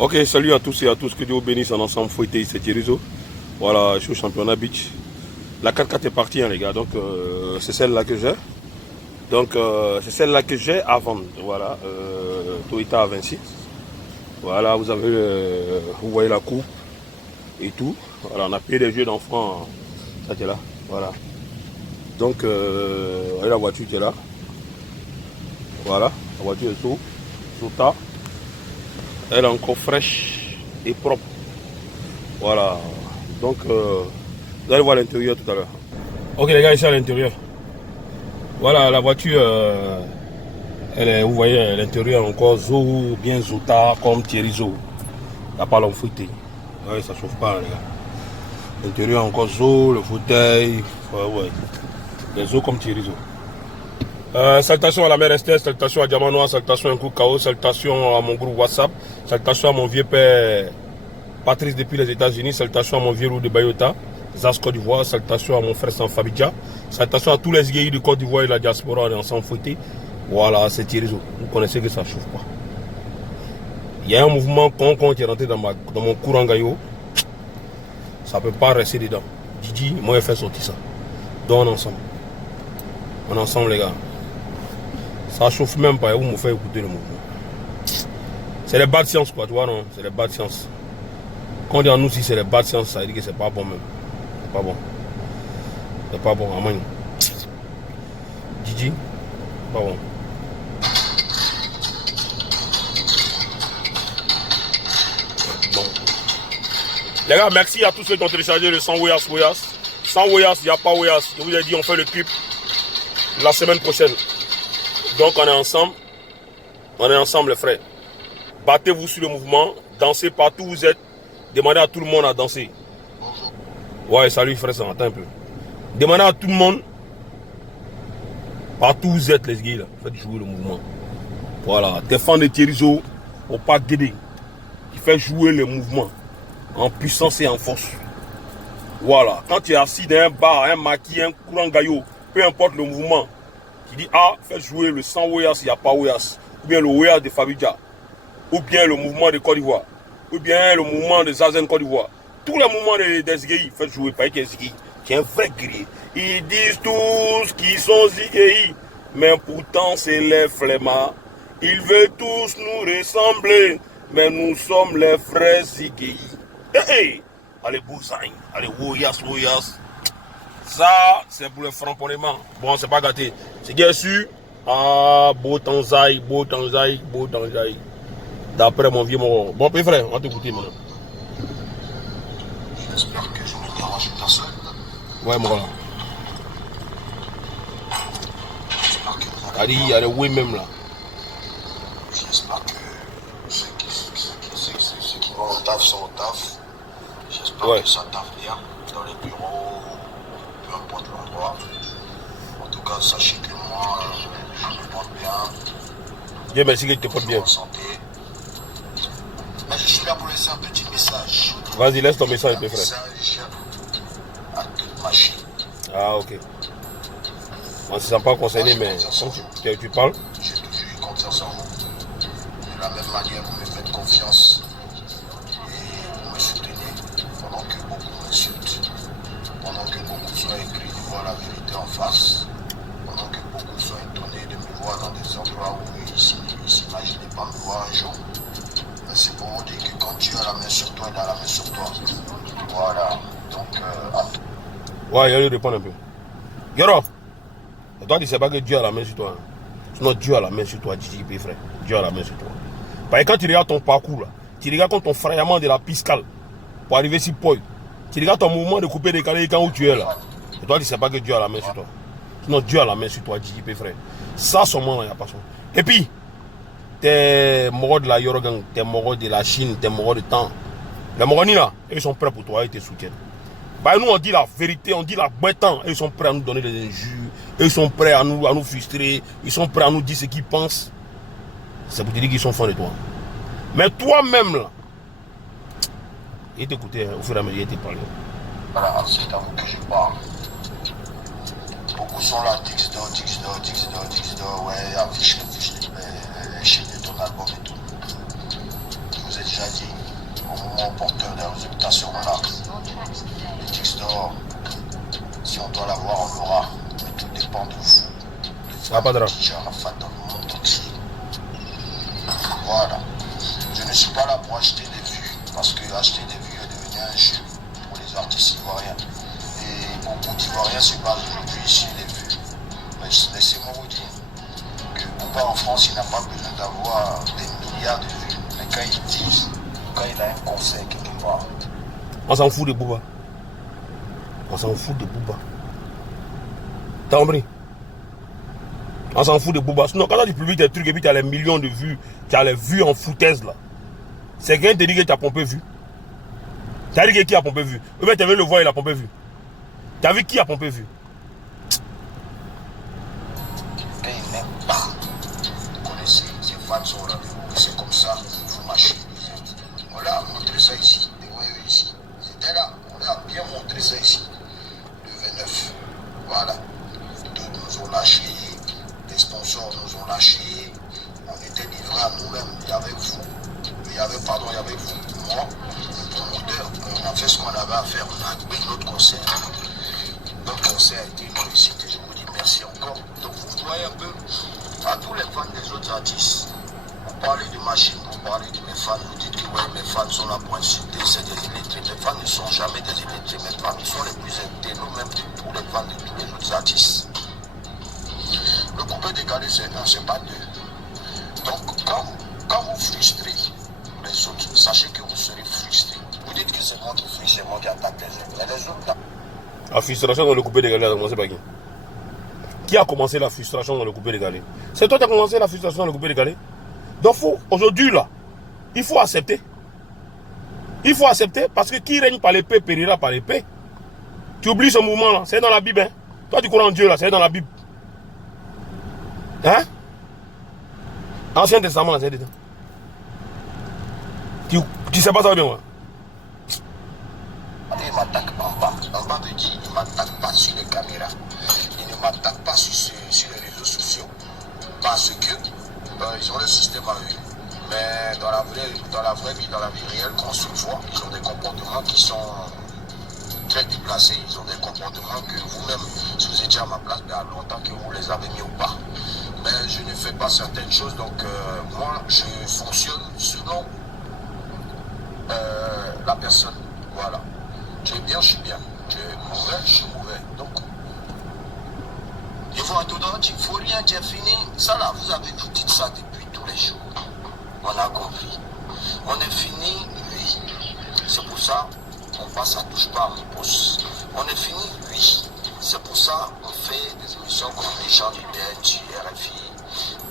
Ok, salut à tous et à tous, que Dieu vous bénisse en ensemble fouetté, c'est Thierry. Voilà, je suis au championnat beach. La 4x4 est partie, hein, les gars, donc c'est celle-là que j'ai. Donc c'est celle-là que j'ai à vendre, voilà, Toyota 26. Voilà, vous avez, vous voyez la coupe et tout. Voilà, on a payé des jeux d'enfants, ça qui est là, voilà. Donc, voyez la voiture qui est là. Voilà, la voiture est sous tas. Elle est encore fraîche et propre. Voilà. Donc, vous allez voir l'intérieur tout à l'heure. Ok les gars, ici à l'intérieur. Voilà, la voiture, elle est, vous voyez, l'intérieur encore Zo, bien Zota, comme Thierry Zo. Il n'y a pas l'homme fouetté. Ouais, ça chauffe pas, les gars. L'intérieur encore Zo, le fauteuil. Ouais. Les Zo comme Thierry Zo. Salutations à la mère Esther, salutations à Diamant Noir, salutations à un coup KO, salutations à mon groupe WhatsApp, salutations à mon vieux père Patrice depuis les États-Unis, salutations à mon vieux loup de Bayota, Zas Côte d'Ivoire, salutations à mon frère Sanfabidja, salutations à tous les guerriers de Côte d'Ivoire et de la diaspora, on est ensemble fouettés. Voilà, c'est Thierry Zo. Vous connaissez que ça chauffe pas. Il y a un mouvement con qui est rentré dans mon courant gaillot. Ça ne peut pas rester dedans. Didi, moi, il fait sortir ça. Donc, on est ensemble. On est ensemble, les gars. Ça chauffe même pas, vous me faites écouter le mouvement. C'est les bas de science, quoi, tu vois, non? C'est les bas de science. Quand on dit en nous, si c'est les bas de science, ça veut dire que c'est pas bon même. C'est pas bon. C'est pas bon, Amen. Didi, pas bon. Bon. Les gars, merci à tous ceux qui ont téléchargé le 100 Woyas. 100 Woyas, il n'y a pas Woyas. Je vous ai dit, on fait le clip la semaine prochaine. Donc on est ensemble. On est ensemble, les frères. Battez-vous sur le mouvement. Dansez partout où vous êtes. Demandez à tout le monde à danser. Ouais, salut frère, ça attend un peu. Demandez à tout le monde. Partout où vous êtes, les gars, là. Faites jouer le mouvement. Voilà. T'es fan de Thierry Zo, au pas Guédé. Qui fait jouer le mouvement. En puissance et en force. Voilà. Quand tu es assis dans un bar, un maquis, un courant gaillot, peu importe le mouvement, qui dit ah, faites jouer le 100 Woyas, il n'y a pas Woyas. Ou bien le Woyas de Fabidja. Ou bien le mouvement de Côte d'Ivoire. Ou bien le mouvement de Zazen Côte d'Ivoire. Tous les mouvements des Zigei, faites jouer par Zigei, qui est un vrai guerrier. Ils disent tous qu'ils sont Zigei, mais pourtant c'est les flemmards. Ils veulent tous nous ressembler, mais nous sommes les frères Zigei. Hey, allez, Boursagne, allez, Woyas. Ça, c'est pour le franc-ponnement. Bon, c'est pas gâté. C'est bien sûr. Ah, beau Tanzai. D'après mon vieux mort. Bon, puis frère, on va t'écouter maintenant. J'espère que je ne dérange personne. Ouais, moi là. J'espère que vous Allez, il y a les oui même là. J'espère que ceux qui vont au taf sont au taf. J'espère que ça taffe bien dans les bureaux, peu importe l'endroit. En tout cas, sachez que moi, je me porte bien. Dieu merci que tu te portes bien. En santé. Mais je suis là pour laisser un petit message. Vas-y, laisse ton message, mes frères. Message à toute machine. Ah, ok. On ne se sent pas concerné, mais quand tu parles. J'ai toujours eu confiance en vous. De la même manière, vous me faites confiance et vous me soutenez pendant que beaucoup m'insultent, pendant que beaucoup sont aigris de voir la vérité en face, pendant que beaucoup sont étonnés de me voir dans des endroits où ils ne s'imaginaient pas me voir un jour. Mais c'est pour vous dire que quand Dieu a la main sur toi, il a la main sur toi. Voilà. Donc, ouais, il y a répondre un peu. Yoro, toi, tu ne sais pas que Dieu a la main sur toi. Sinon, Dieu a la main sur toi, Didi, frère. Dieu a la main sur toi. Parce que quand tu regardes ton parcours, là, tu regardes ton frayement de la piscale pour arriver sur Poi. Tu regardes ton mouvement de couper des calés quand où tu es là. Et toi, tu ne sais pas que Dieu a la main sur toi. Sinon, Dieu a la main sur toi, Didi, frère. Ça, seulement, il n'y a pas ça. Et puis, t'es mort de la Yorogang, t'es mort de la Chine, t'es mort de temps. Les Moroni là, ils sont prêts pour toi, ils te soutiennent. Bah, nous on dit la vérité, on dit la bête, ils sont prêts à nous donner des injures, ils sont prêts à nous frustrer, ils sont prêts à nous dire ce qu'ils pensent. C'est pour te dire qu'ils sont fans de toi. Mais toi-même là, ils t'écoutaient au fur et à mesure, ils te parlaient. voilà, c'est à vous que je parle. Beaucoup sont là, Dixdo, ouais, affiche les chiffres de ton album et tout. Je vous ai dit déjà dit, au moment opportun des résultats là. Les Dix d'or, si on doit l'avoir, on l'aura. Mais tout dépend de vous. Ah, pas de rap. Dans le monde entier. Voilà. Je ne suis pas là pour acheter des vues, parce que acheter des vues est devenu un jeu pour les artistes ivoiriens. Et beaucoup d'Ivoiriens se basent aujourd'hui sur les vues. Mais laissez-moi vous dire que Booba en France, il n'a pas besoin d'avoir des milliards de vues. Mais quand il dit, quand il a un concert quelque part, on s'en fout de Booba. On s'en fout de Booba. T'as compris? On s'en fout de Booba. Sinon, quand tu publies des trucs et puis tu as les millions de vues, tu as les vues en foutaise là. C'est quelqu'un qui te dit que tu as pompé vu. Tu as dit que qui a pompé vu? Ou bien tu veux le voir, il a pompé vu. Tu as vu qui a pompé vu? quand il n'aime pas, vous connaissez, ses fans sont au rendez-vous. C'est comme ça, il faut marcher. On leur a montré ça ici, devant eux ici. C'était là, on leur a bien montré ça ici. Le 29. Voilà. D'autres nous ont lâchés. Les sponsors nous ont lâchés. On était livrés à nous-mêmes. Il y avait vous. Il y avait vous. Moi, le promoteur. On a fait ce qu'on avait à faire. On a pris notre concert. Notre concert a été une réussite. Et je vous dis merci encore. Donc vous voyez un peu à tous les fans des autres artistes. Vous parlez de machine, vous parlez de mes fans, vous dites que ouais, mes fans sont là pour insulter, c'est des illettrés. Mes fans ne sont jamais des illettrés, mes fans sont les plus intelligents, même de tous les fans de tous les autres artistes. Le coupé décalé, c'est un, c'est pas deux. Donc, quand vous frustrez les autres, sachez que vous serez frustrés. Vous dites que c'est moi qui frustre, c'est moi qui attaque les autres. Mais les autres, là. La frustration dans le coupé décalé a commencé par qui? Qui a commencé la frustration dans le coupé décalé? C'est toi qui as commencé la frustration dans le coupé décalé? Donc, aujourd'hui, là, il faut accepter. Il faut accepter parce que qui règne par l'épée périra par l'épée. Tu oublies ce mouvement là, c'est dans la Bible. Hein? Toi, tu crois en Dieu là, c'est dans la Bible. Hein? Ancien Testament là, c'est dedans. Tu sais pas ça bien, moi. Il m'attaque en bas. En bas de qui? Il ne m'attaque pas sur les caméras. Il ne m'attaque pas sur les réseaux sociaux. Parce que ils ont le système à eux. Mais dans la vraie vie, dans la vie réelle, qu'on se voit, ils ont des comportements qui sont très déplacés. Ils ont des comportements que vous-même, si vous étiez à ma place, il y a longtemps que vous les avez mis au pas. Mais je ne fais pas certaines choses. Donc moi, je fonctionne selon la personne. Voilà. Tu es bien, je suis bien. Tu es mauvais, je suis mauvais. Donc, il faut attendre, il ne faut rien, tu as fini. Ça là, vous dites ça depuis tous les jours. On a compris. On est fini, oui. C'est pour ça qu'on passe à touche pas à mon poste. On est fini, oui. C'est pour ça qu'on fait des émissions comme les gens du TNT, RFI.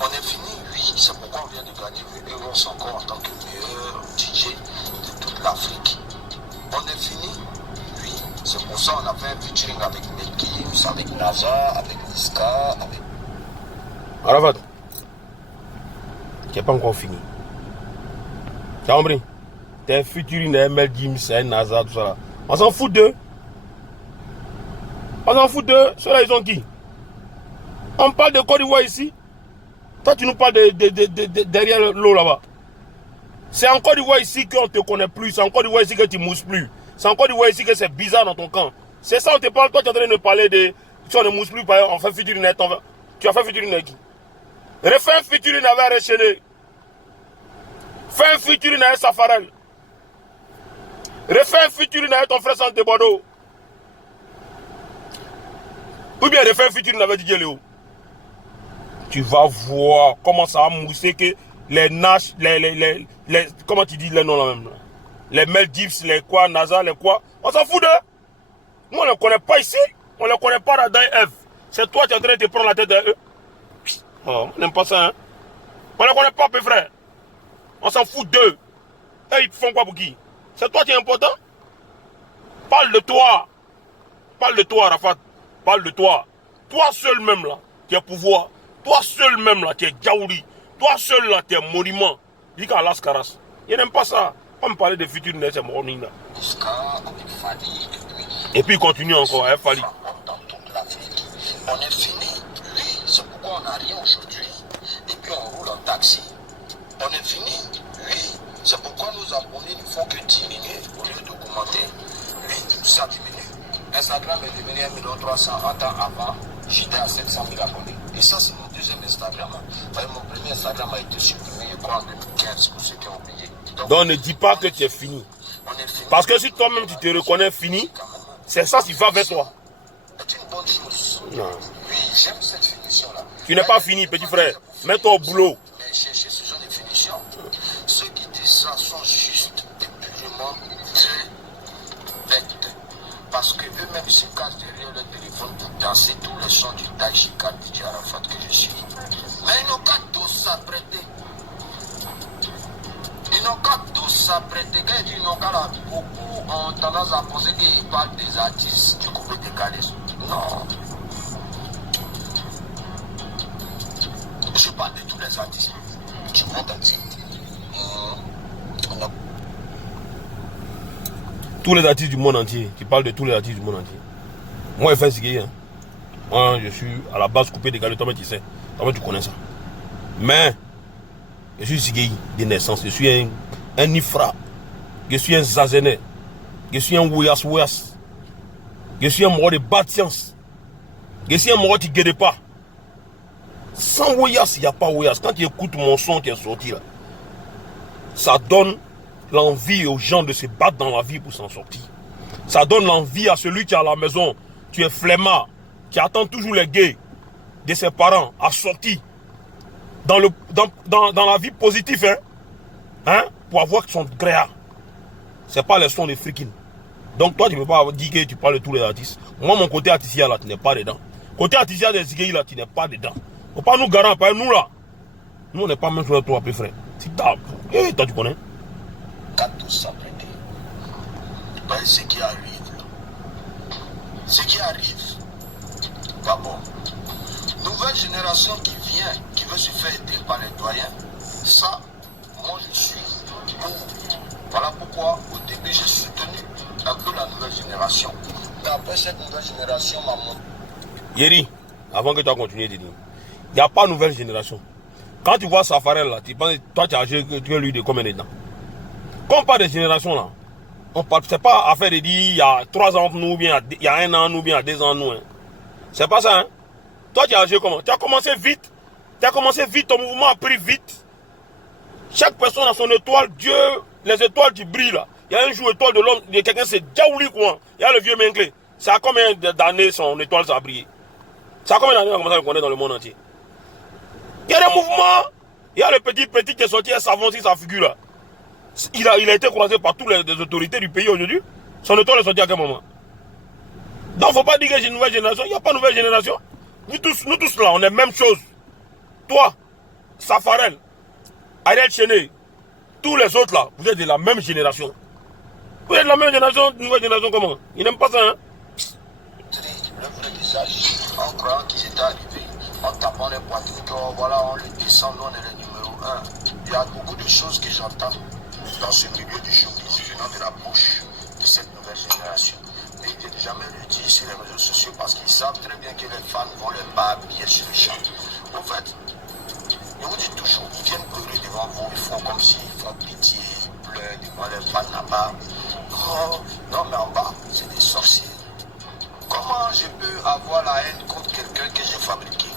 On est fini, oui. C'est pourquoi on vient de gagner le Euros encore en tant que meilleur DJ de toute l'Afrique. On est fini, oui. C'est pour ça qu'on a fait un featuring avec Melkims, avec NASA, avec Niska, avec... Arafat, tu n'es pas encore fini. Tu as compris? Tu es un featuring de ML Jim, c'est un NASA, tout ça là. On s'en fout d'eux. On s'en fout d'eux. Ceux-là, ils ont qui? On parle de Côte d'Ivoire ici. Toi, tu nous parles de derrière l'eau là-bas. C'est en Côte d'Ivoire ici qu'on ne te connaît plus. C'est en Côte d'Ivoire ici que tu ne mousses plus. C'est en Côte d'Ivoire ici que c'est bizarre dans ton camp. C'est ça, on te parle. Toi, tu es en train de parler de... Si on ne mousse plus, on fait featuring net. Tu as fait featuring avec qui? Refais un featuring avec Rechené. Fais un featuring avec Safarel. Refais un featuring avec ton frère Santé Bordeaux. Ou bien refais un featuring avec Didier Léo. Tu vas voir comment ça va mousser que les Nash, comment tu dis les noms là même là? Les Mel Dips, les quoi, NASA, les quoi. On s'en fout d'eux. Nous on ne les connaît pas ici. On ne les connaît pas dans F. C'est toi qui es en train de te prendre la tête d'eux. Oh, on n'aime pas ça, hein. On ne les connaît pas, mes frères. On s'en fout d'eux. Et ils font quoi pour qui? C'est toi qui es important. Parle de toi. Parle de toi, Rafat. Parle de toi. Toi seul même là, qui es pouvoir. Toi seul même là, qui es Djaouli. Toi seul là, qui es monument. Dis qu'à Las Caras. Il n'aime pas ça. On me parler de futur de ces morning là. Et puis il continue encore, hein, Fali. On est fini. Oui, c'est pourquoi on n'a rien aujourd'hui. Et puis on roule en taxi. On est fini. Oui, c'est pourquoi nous nos abonnés ne font que diminuer au lieu d'augmenter. Lui, ça diminue. Instagram est devenu 1 300 000 en temps avant, j'étais à 700 000 abonnés. Et ça, c'est mon deuxième Instagram. Mon premier Instagram a été supprimé, je crois, en 2015, pour ceux qui ont oublié. Donc ne dis pas que tu es fini. Parce que si toi-même tu te reconnais fini, c'est ça qui va vers toi. C'est une bonne chose. Non. Oui, j'aime cette finition-là. Tu n'es pas fini, petit frère. Mets-toi au boulot. Mais chercher ce genre de finition, ceux qui disent ça sont juste et purement très bêtes. Parce qu'eux-mêmes se cachent derrière le téléphone pour danser tous les sons du Taïchika DJ Arafat que je suis. Mais ils n'ont qu'à tous s'apprêter. Ils n'ont qu'à tous s'apprêter. Quand ils disent ils n'ont qu'à là, beaucoup ont tendance à penser qu'ils parlent des artistes du coupé décalé. Non. Je parle de tous les artistes du monde entier. Tous les artistes du monde entier. Tu parles de tous les artistes du monde entier. Moi, je fais ce qu'il y a. Moi, je suis à la base coupé décalé. Toi, tu sais. Toi, tu connais ça. Mais, je suis Sigei de naissance. Je suis un Ifra. Je suis un Zazené. Je suis un Wouyas Wouyas. Je suis un mort de Batians. Je suis un mort qui ne guette pas. Sans Wouyas, il n'y a pas Wouyas. Quand tu écoutes mon son qui est sorti là, ça donne l'envie aux gens de se battre dans la vie pour s'en sortir. Ça donne l'envie à celui qui est à la maison, tu es flemmard, qui attend toujours les gays de ses parents à sortir dans la vie positive, pour avoir son gréa. C'est pas les sons de freaking. Donc toi, tu ne peux pas dire que tu parles de tous les artistes. Moi, mon côté artistique là, tu n'es pas dedans. Côté artistique des Zigei là, tu n'es pas dedans. Faut pas nous garantir, nous là. Nous, on n'est pas même sur toi, peu frère. Si t'as... toi, tu connais. Qu'à tous s'apprêter. Ben, ce qui arrive, ce qui arrive, pas bon. Nouvelle génération qui vient, qui veut se faire aider par les doyens, ça, moi je suis pour. Voilà pourquoi au début j'ai soutenu un peu la nouvelle génération. Mais après cette nouvelle génération m'a montré. Yeri, avant que tu aies continué de dire, il n'y a pas de nouvelle génération. Quand tu vois Safarel là, tu penses, toi tu as âgé que lui de combien de temps? Quand on parle de génération là, on parle, c'est pas affaire de dire il y a 3 ans nous, ou bien il y a 1 an nous, ou bien il y a 2 ans nous. C'est pas ça, hein. Toi tu as âgé comment? Tu as commencé vite. Tu as commencé vite, ton mouvement a pris vite. Chaque personne a son étoile, Dieu, les étoiles qui brillent là. Il y a un jour étoile de l'homme, de quelqu'un c'est Djaouli quoi. Il y a le vieux Menglé. Ça a combien d'années son étoile ça a brillé? Ça a combien d'années on a commencé à le connaître dans le monde entier? Il y a des mouvements. Il y a le petit qui est sorti, un savant aussi, sa figure là. Il a été croisé par toutes les autorités du pays aujourd'hui. Son étoile est sorti à quel moment? Donc il ne faut pas dire que j'ai une nouvelle génération. Il n'y a pas de nouvelle génération. Nous tous là, on est même chose. Toi, Safarel, Ariel Chené, tous les autres là, vous êtes de la même génération. Vous êtes de la même génération, nouvelle génération comment? Ils n'aiment pas ça, hein? Le vrai visage, en croyant qu'ils étaient arrivés, en tapant les poitrines, voilà, on les descend, nous on est le numéro 1. Il y a beaucoup de choses que j'entends dans ce milieu du showbiz venant de la bouche de cette nouvelle génération. Mais ils ne jamais le dire sur les réseaux sociaux parce qu'ils savent très bien que les fans vont les babiller sur le champ. En fait, je vous dis toujours, ils viennent pleurer devant vous, ils font comme s'ils font pitié, ils pleurent devant les fans là-bas. Oh, non, mais en bas, c'est des sorciers. Comment je peux avoir la haine contre quelqu'un que j'ai fabriqué?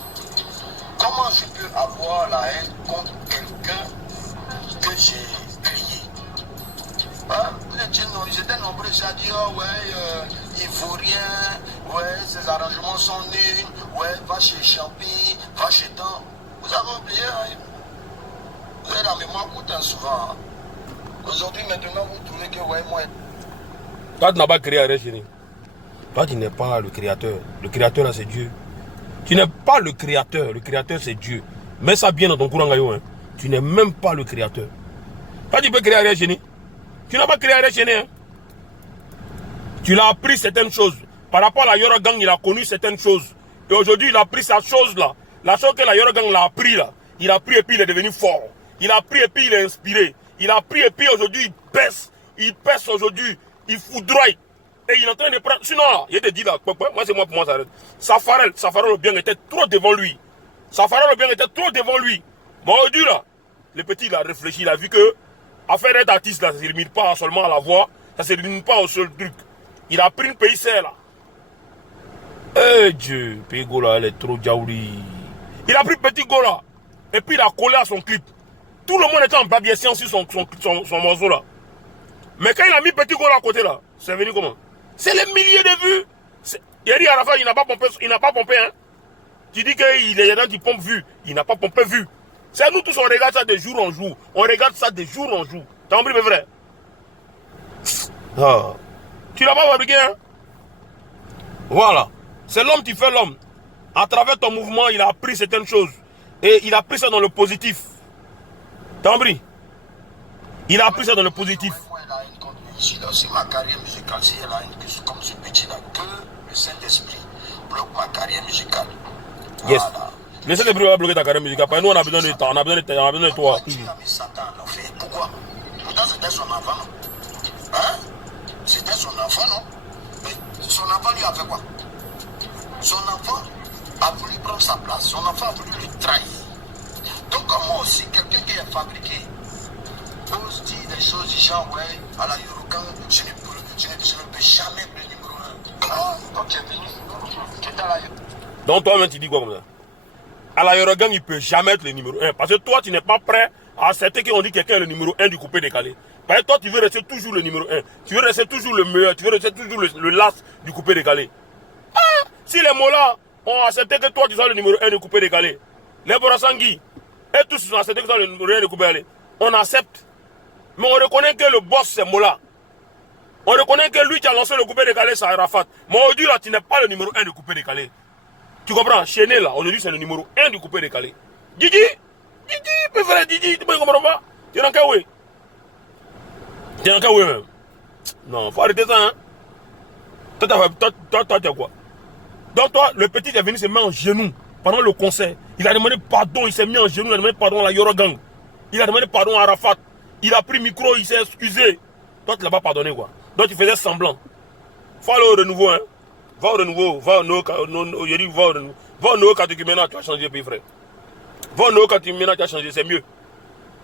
Comment je peux avoir la haine contre quelqu'un que j'ai créé? Hein? Ils étaient nombreux à dire, oh, ouais, il vaut rien, ouais, ses arrangements sont nuls, ouais, va chez Champi, va chez Tant. Vous avez oublié, hein? Vous avez la mémoire courte souvent. Hein? Aujourd'hui, maintenant, vous trouvez que, ouais, moi. Toi, tu n'as pas créé Ariel Chené. Toi, tu n'es pas le créateur. Le créateur, là, c'est Dieu. Tu n'es pas le créateur. Le créateur, c'est Dieu. Mets ça bien dans ton courant gaillot. Hein. Tu n'es même pas le créateur. Toi, tu peux créer Ariel Chené. Tu n'as pas créé Ariel Chené. Hein. Tu l'as appris certaines choses. Par rapport à la Yoro Gang, il a connu certaines choses. Et aujourd'hui, il a pris sa chose-là. La chose que la Yoro Gang l'a appris, là. Il a pris et puis il est devenu fort. Il a pris et puis il est inspiré. Il a pris et puis aujourd'hui, il pèse. Il pèse aujourd'hui. Il foudroie. Et il est en train de prendre. Sinon, là, il te dit là, moi c'est moi pour moi ça arrête. Safarel le bien était trop devant lui. Safarel le bien était trop devant lui. Mais aujourd'hui là, le petit il a réfléchi, il a vu que Affaire d'être artiste, là, ça ne se limite pas seulement à la voix, ça ne se limite pas au seul truc. Il a pris une pays serre, là. Eh Dieu, Petit Gola, elle est trop diaouli. Il a pris Petit Gola, et puis il a collé à son clip. Tout le monde était en babietion sur son morceau, là. Mais quand il a mis Petit Gola à côté, là, c'est venu comment? C'est les milliers de vues. Il a dit à la fin, il n'a pas pompé, hein. Tu dis qu'il est dans qui pompe vues. Il n'a pas pompé vues. C'est nous tous, on regarde ça de jour en jour. On regarde ça de jour en jour. T'as compris, mes frères? Ah. Tu l'as pas fabriqué, hein? Voilà. C'est l'homme qui fait l'homme. À travers ton mouvement, il a appris certaines choses. Et il a pris ça dans le positif. T'as compris? Il a appris ça dans le positif. Si ma carrière musicale, si elle a une comme ce petit-là, que le Saint-Esprit bloque ma carrière musicale. Yes. Voilà. Le Saint-Esprit va bloquer ta carrière musicale. Parce que nous, on a besoin de temps, on a besoin de toi. Pourquoi? Pourtant, c'était son enfant, non? Hein? C'était son enfant, non? Mais son enfant lui a fait quoi? Son enfant a voulu prendre sa place. Son enfant a voulu le trahir. Donc, moi aussi, quelqu'un qui est fabriqué, ose dire des choses du genre, ouais, à la Yorogan, je ne peux jamais être le numéro 1. Ah, donc tu es venu. Tu es à la Yorogan. Donc toi-même, tu dis quoi comme ça? À la Yorogan, il ne peut jamais être le numéro 1. Parce que toi, tu n'es pas prêt à accepter qu'on dit que quelqu'un est le numéro 1 du coupé décalé. Parce que toi, tu veux rester toujours le numéro 1. Tu veux rester toujours le meilleur. Tu veux rester toujours le last du coupé décalé. Ah, si les mots-là ont accepté que toi, tu sois le numéro 1 du coupé décalé, les Borasangui, et tous ont accepté que tu sois le numéro 1 du coupé décalé, on accepte. Mais on reconnaît que le boss, c'est Mola. On reconnaît que lui qui a lancé le coupé décalé, c'est Arafat. Mais aujourd'hui, là, tu n'es pas le numéro 1 du coupé décalé. Tu comprends? Chéné, là, aujourd'hui, c'est le numéro 1 du coupé décalé. Didi, mes frères, Didi, tu ne comprends pas? Tu es dans quel way? Tu es dans quel way, même? Non, faut arrêter ça, hein? Toi, tu es quoi? Donc, toi, le petit est venu se mettre en genoux pendant le concert. Il a demandé pardon, il s'est mis en genoux, il a demandé pardon à la Yorogang. Il a demandé pardon à Arafat. Il a pris le micro, il s'est excusé. Toi, tu ne l'as pas pardonné, quoi. Donc, tu faisais semblant. Faut aller au renouveau, hein. Va au renouveau, va au Katukimena, tu vas changer, pays frère. Va au Néo Katukimena, tu vas changer, c'est mieux.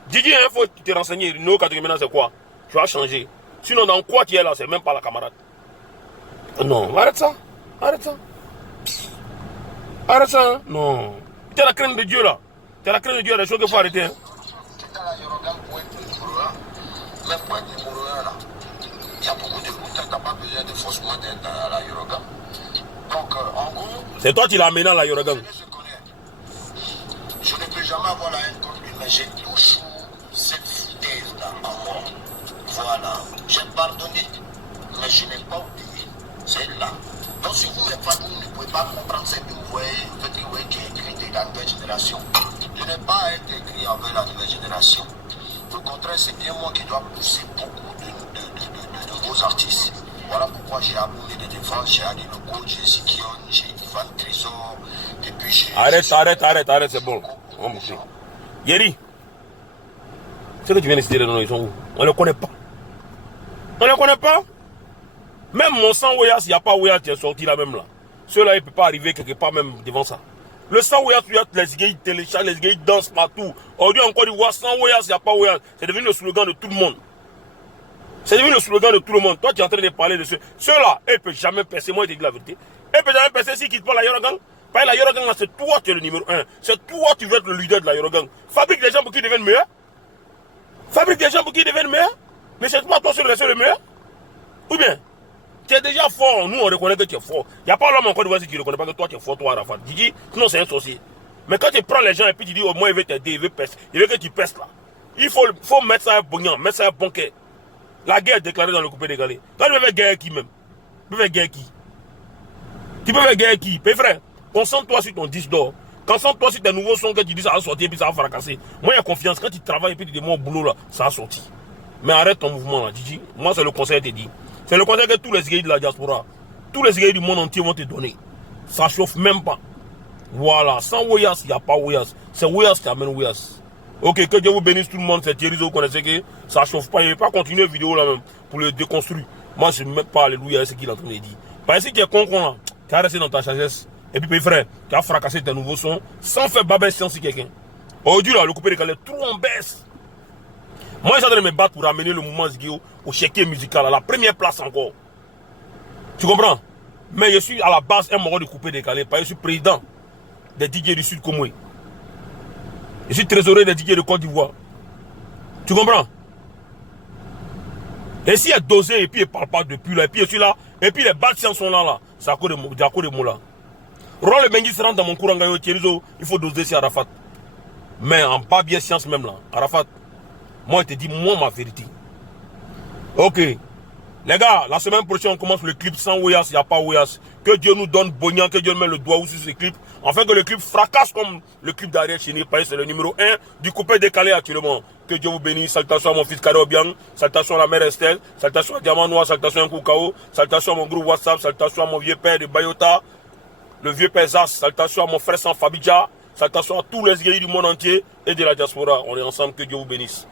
Didi, il faut te renseigner. Néo Katukimena, c'est quoi? Tu vas changer. Sinon, dans quoi tu es là, c'est même pas la camarade. Non, arrête ça. Arrête ça. Arrête ça, hein. Non. Tu es la crainte de Dieu, là. Tu es la crainte de Dieu, il y a des choses qu'il faut arrêter, hein. Même pour être numéro 1 là, il y a beaucoup de routes, tu n'as pas besoin de forcément d'être à la Yorogan. Donc en gros, c'est toi qui l'as amené à la Yorogan. Je ne peux jamais avoir la haine contre lui, mais j'ai toujours cette foutaise là en moi. Voilà, j'ai pardonné, mais je n'ai pas oublié. C'est là. Donc si vous ne pouvez pas comprendre cette nouvelle qui est écrite dans la nouvelle génération, je n'ai pas à être écrit envers la nouvelle génération. Au contraire, c'est bien moi qui dois pousser beaucoup de nouveaux artistes. Voilà pourquoi j'ai abonné de défense, j'ai Ali Loco, j'ai Zikion, j'ai Ivan Trésor, et puis j'ai... Arrête, c'est bon. Yeri, ce que tu viens de citer, ils sont où? On ne le connaît pas. On ne le connaît pas. Même mon sang Ouéas, il n'y a pas Ouéas qui est sorti là même là. Ceux-là, ils ne peuvent pas arriver quelque part même devant ça. Le sang Ouéas, les gays téléchargent, les gays dansent partout. Aujourd'hui, encore du voir sans Ouéas, il n'y a pas Ouéas. C'est devenu le slogan de tout le monde. C'est devenu le slogan de tout le monde. Toi, tu es en train de parler de ceux. Ceux-là, ils ne peuvent jamais percer. Moi, je te dis la vérité. Ils ne peuvent jamais percer s'ils ne quittent pas la Yorogang. Parce que la Yorogang, là, c'est toi qui es le numéro 1. C'est toi qui veux être le leader de la Yorogang. Fabrique des gens pour qu'ils deviennent meilleurs. Fabrique des gens pour qu'ils deviennent meilleurs. Mais c'est pas toi seul rester le meilleur. Ou bien, tu es déjà fort. Nous, on reconnaît que tu es fort. Il n'y a pas l'homme encore de voir si tu ne reconnais pas que toi, tu es fort, toi, Arafat. Didi, sinon, c'est un sorcier. Mais quand tu prends les gens et puis tu dis, au moins, il veut t'aider, il veut pester. Il veut que tu pestes là. Il faut mettre ça à Bognan, mettre ça à Bonquet. La guerre est déclarée dans le coupé décalé. Toi, tu peux faire guerre qui même? Tu peux faire guerre qui? Tu peux faire guerre qui? Père frère, concentre-toi sur ton disque d'or. Concentre-toi sur tes nouveaux sons que tu dis ça va sortir et puis ça va fracasser. Moi, il y a confiance. Quand tu travailles et puis tu dis, mon boulot là, ça va sortir. Mais arrête ton mouvement là, Didi. Moi, c'est le conseil que je te dis. C'est le conseil que tous les gays de la diaspora, tous les gays du monde entier vont te donner. Ça chauffe même pas. Voilà, sans Ouéas, il n'y a pas Ouéas. C'est Ouéas qui amène Ouéas. Ok, que Dieu vous bénisse tout le monde, c'est Thierry, vous connaissez que ça chauffe pas. Il ne va pas continuer la vidéo là même pour le déconstruire. Moi, je ne mets pas alléluia à ce qu'il est en train de dire. Parce que tu es con là, tu as resté dans ta sagesse. Et puis, frère, tu as fracassé tes nouveaux sons sans faire babesse sur quelqu'un. Aujourd'hui là, le coupé décalé, trop en baisse. Moi, j'ai de me battre pour amener le mouvement Zigio au chéquier musical, à la première place encore. Tu comprends? Mais je suis à la base un moment de couper décalé, parce que je suis président des DJ du Sud Comoé. Je suis trésorier des DJ de Côte d'Ivoire. Tu comprends? Et s'il est dosé et puis il ne parle pas depuis là, et puis je suis là, et puis les bâtiments sont là, c'est à cause de moi là. Roi le Bengi se rentre dans mon courant, il faut doser sur Arafat. Mais en pas bien science même là, Arafat, moi je te dis, moi ma vérité. Ok. Les gars, la semaine prochaine on commence le clip sans Ouias, il n'y a pas Ouias. Que Dieu nous donne Bognan, que Dieu nous met le doigt sur ce clip. Afin que le clip fracasse comme le clip d'Ariel Chénier, parce que c'est le numéro 1 du coupé décalé actuellement. Que Dieu vous bénisse. Salutations à mon fils Karo Biang, salutations à la mère Estelle, salutations à Diamant Noir, salutations à Koukao, salutations à mon groupe WhatsApp, salutations à mon vieux père de Bayota, le vieux père Zas, salutations à mon frère San Fabidja, salutations à tous les guerriers du monde entier et de la diaspora. On est ensemble, que Dieu vous bénisse.